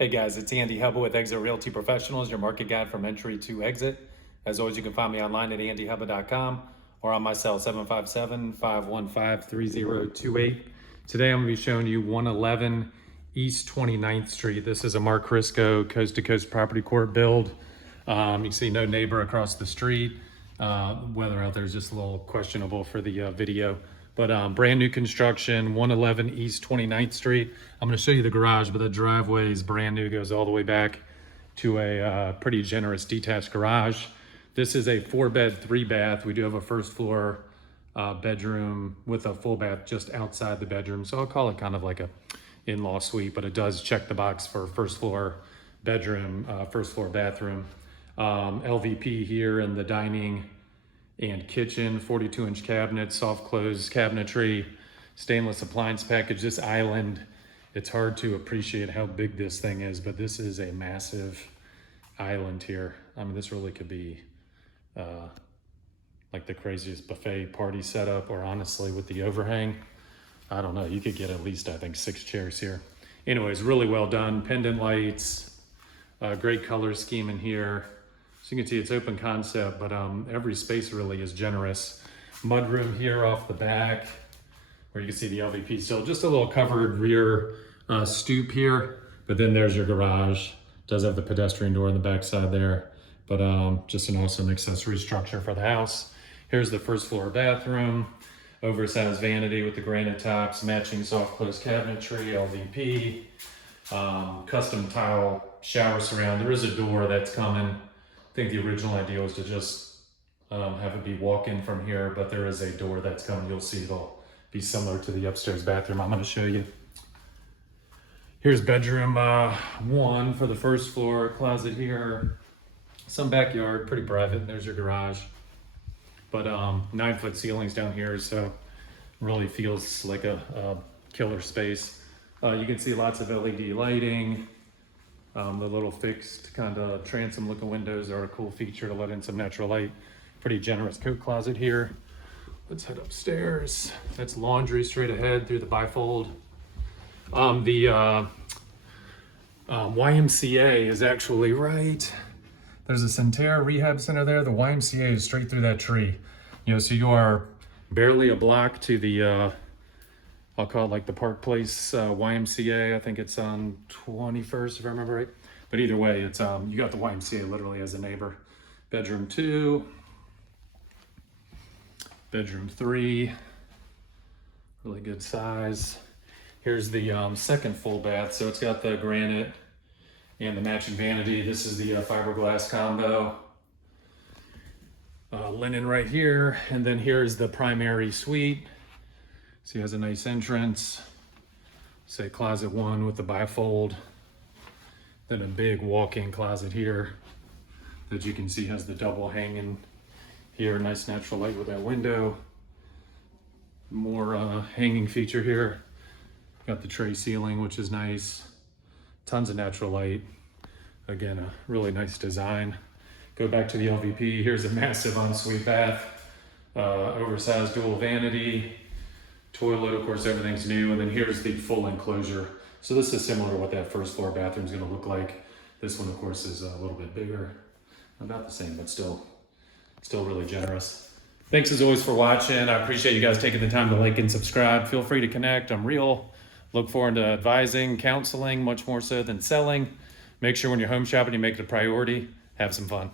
Hey guys, it's Andy Hubba with Exit Realty Professionals, your market guide from entry to exit. As always, you can find me online at andyhubba.com or on my cell 757-515-3028. Today I'm going to be showing you 111 East 29th Street. This is a Marc Hrisko coast-to-coast property corp build. You can see no neighbor across the street. Weather out there is just a little questionable for the video. But brand new construction, 111 East 29th Street. I'm gonna show you the garage, but the driveway is brand new, goes all the way back to a pretty generous detached garage. This is a 4-bed, 3-bath. We do have a first floor bedroom with a full bath just outside the bedroom. So I'll call it kind of like a in-law suite, but it does check the box for first floor bedroom, first floor bathroom. LVP here in the dining and kitchen, 42-inch cabinets, soft close cabinetry, stainless appliance package. This island, it's hard to appreciate how big this thing is, but this is a massive island here. I mean, this really could be like the craziest buffet party setup, or honestly with the overhang, I don't know, you could get at least, I think, 6 chairs here. Anyways, really well done. Pendant lights, great color scheme in here. So you can see it's open concept, but every space really is generous. Mudroom here off the back, where you can see the LVP still. Just a little covered rear stoop here, but then there's your garage. Does have the pedestrian door on the back side there, but just an awesome accessory structure for the house. Here's the first floor bathroom, oversized vanity with the granite tops, matching soft close cabinetry, LVP, custom tile shower surround. There is a door that's coming. I think the original idea was to just have it be walk-in from here, but there is a door that's coming. You'll see it'll be similar to the upstairs bathroom. I'm going to show you. Here's bedroom 1 for the first floor, closet here, some backyard, pretty private. There's your garage, but 9-foot ceilings down here, so really feels like a killer space. You can see lots of LED lighting. The little fixed kind of transom looking windows are a cool feature to let in some natural light. Pretty generous coat closet here. Let's head upstairs. That's laundry straight ahead through the bifold. The YMCA is actually right. There's a Centera Rehab Center there. The YMCA is straight through that tree. You know, so you are barely a block to the I'll call it like the Park Place YMCA. I think it's on 21st, if I remember right. But either way, it's you got the YMCA literally as a neighbor. Bedroom 2, bedroom 3, really good size. Here's the second full bath. So it's got the granite and the matching vanity. This is the fiberglass combo. Linen right here, and then here's the primary suite. So he has a nice entrance, say closet 1 with the bifold, then a big walk-in closet here that you can see has the double hanging here, nice natural light with that window. More hanging feature here. Got the tray ceiling, which is nice. Tons of natural light. Again, a really nice design. Go back to the LVP. Here's a massive ensuite bath, oversized dual vanity. Toilet, of course, everything's new, and then here's the full enclosure. So this is similar to what that first floor bathroom is going to look like. This one, of course, is a little bit bigger. About the same, but still really generous. Thanks as always for watching. I appreciate you guys taking the time to like and subscribe. Feel free to connect. I'm real. Look forward to advising, counseling, much more so than selling. Make sure when you're home shopping, you make it a priority. Have some fun.